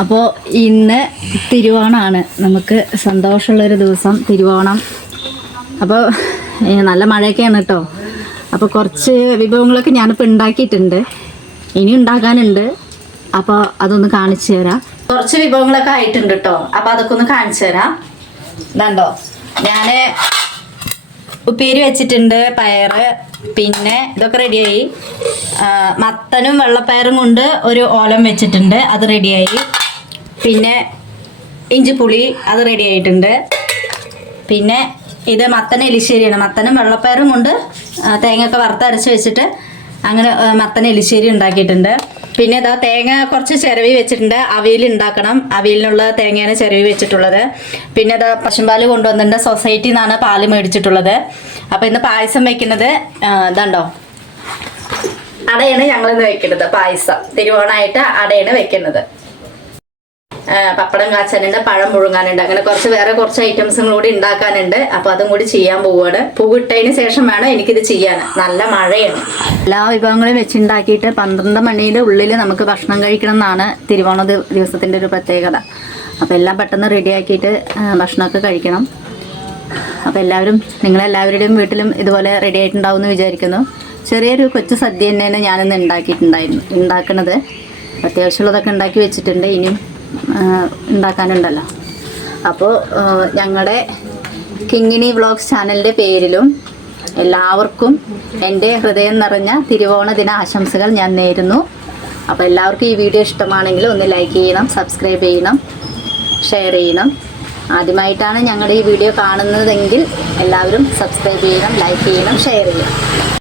അപ്പോൾ ഇന്ന് തിരുവോണമാണ്, നമുക്ക് സന്തോഷമുള്ളൊരു ദിവസം തിരുവോണം. അപ്പോൾ നല്ല മഴയൊക്കെയാണ് കേട്ടോ. അപ്പോൾ കുറച്ച് വിഭവങ്ങളൊക്കെ ഞാനിപ്പോൾ ഉണ്ടാക്കിയിട്ടുണ്ട്, ഇനി ഉണ്ടാക്കാനുണ്ട്. അപ്പോൾ അതൊന്ന് കാണിച്ചു തരാം. കുറച്ച് വിഭവങ്ങളൊക്കെ ആയിട്ടുണ്ട് കേട്ടോ. അപ്പോൾ അതൊക്കെ ഒന്ന് കാണിച്ചു തരാം. ഇതാണ്ടോ, ഞാൻ ഉപ്പേരി വെച്ചിട്ടുണ്ട്, പയറ്, പിന്നെ ഇതൊക്കെ റെഡിയായി. മത്തനും വെള്ളപ്പയറും കൊണ്ട് ഒരു ഓലം വെച്ചിട്ടുണ്ട്, അത് റെഡിയായി. പിന്നെ ഇഞ്ചിപ്പുളി അത് റെഡി ആയിട്ടുണ്ട്. പിന്നെ ഇത് മത്തൻ എലിശ്ശേരിയാണ്. മത്തനും വെള്ളപ്പയറും കൊണ്ട് തേങ്ങയൊക്കെ വറുത്തരച്ച് വെച്ചിട്ട് അങ്ങനെ മത്തൻ എലിശ്ശേരി ഉണ്ടാക്കിയിട്ടുണ്ട്. പിന്നെ ഇതാ തേങ്ങ കുറച്ച് ചിരവി വെച്ചിട്ടുണ്ട്, അവിയൽ ഉണ്ടാക്കണം. അവിയലിനുള്ള തേങ്ങയാണ് ചിരവി വെച്ചിട്ടുള്ളത്. പിന്നെ ഇതാ പശുമ്പാല് കൊണ്ടുവന്നിട്ടുണ്ട്, സൊസൈറ്റിയിൽ നിന്നാണ് പാല് മേടിച്ചിട്ടുള്ളത്. അപ്പോൾ ഇന്ന് പായസം വെക്കുന്നത് ഇതുണ്ടോ, അടയാണ് ഞങ്ങളിന്ന് വെക്കുന്നത്. പായസം തിരുവോണമായിട്ട് അടയാണ് വെക്കുന്നത്. പപ്പടം കാച്ചാനുണ്ട്, പഴം മുഴുങ്ങാനുണ്ട്, അങ്ങനെ വേറെ കുറച്ച് ഐറ്റംസും കൂടി ഉണ്ടാക്കാനുണ്ട്. അപ്പോൾ അതും കൂടി ചെയ്യാൻ പോവുകയാണ്. പൂവിട്ടതിന് ശേഷം വേണം എനിക്കിത് ചെയ്യാൻ. നല്ല മഴയാണ്. എല്ലാ വിഭവങ്ങളും വെച്ചുണ്ടാക്കിയിട്ട് 12 മണിയുടെ ഉള്ളിൽ നമുക്ക് ഭക്ഷണം കഴിക്കണം എന്നാണ് തിരുവോണ ദിവസത്തിൻ്റെ ഒരു പ്രത്യേകത. അപ്പോൾ എല്ലാം പെട്ടെന്ന് റെഡിയാക്കിയിട്ട് ഭക്ഷണമൊക്കെ കഴിക്കണം. അപ്പോൾ എല്ലാവരും, നിങ്ങളെല്ലാവരുടെയും വീട്ടിലും ഇതുപോലെ റെഡി ആയിട്ടുണ്ടാവും എന്ന് വിചാരിക്കുന്നു. ചെറിയൊരു കൊച്ചു സദ്യ തന്നെയാണ് ഞാനിന്ന് ഉണ്ടാക്കുന്നത്. അത്യാവശ്യമുള്ളതൊക്കെ ഉണ്ടാക്കി വെച്ചിട്ടുണ്ട്, ഇനിയും ഉണ്ടാക്കാനുണ്ടല്ലോ. അപ്പോൾ ഞങ്ങളുടെ കിങ്ങിണി വ്ളോഗ്സ് ചാനലിൻ്റെ പേരിലും എല്ലാവർക്കും എൻ്റെ ഹൃദയം നിറഞ്ഞ തിരുവോണ ദിന ആശംസകൾ ഞാൻ നേരുന്നു. അപ്പോൾ എല്ലാവർക്കും ഈ വീഡിയോ ഇഷ്ടമാണെങ്കിൽ ഒന്ന് ലൈക്ക് ചെയ്യണം, സബ്സ്ക്രൈബ് ചെയ്യണം, ഷെയർ ചെയ്യണം. ആദ്യമായിട്ടാണ് ഞങ്ങളുടെ ഈ വീഡിയോ കാണുന്നതെങ്കിൽ എല്ലാവരും സബ്സ്ക്രൈബ് ചെയ്യണം, ലൈക്ക് ചെയ്യണം, ഷെയർ ചെയ്യണം.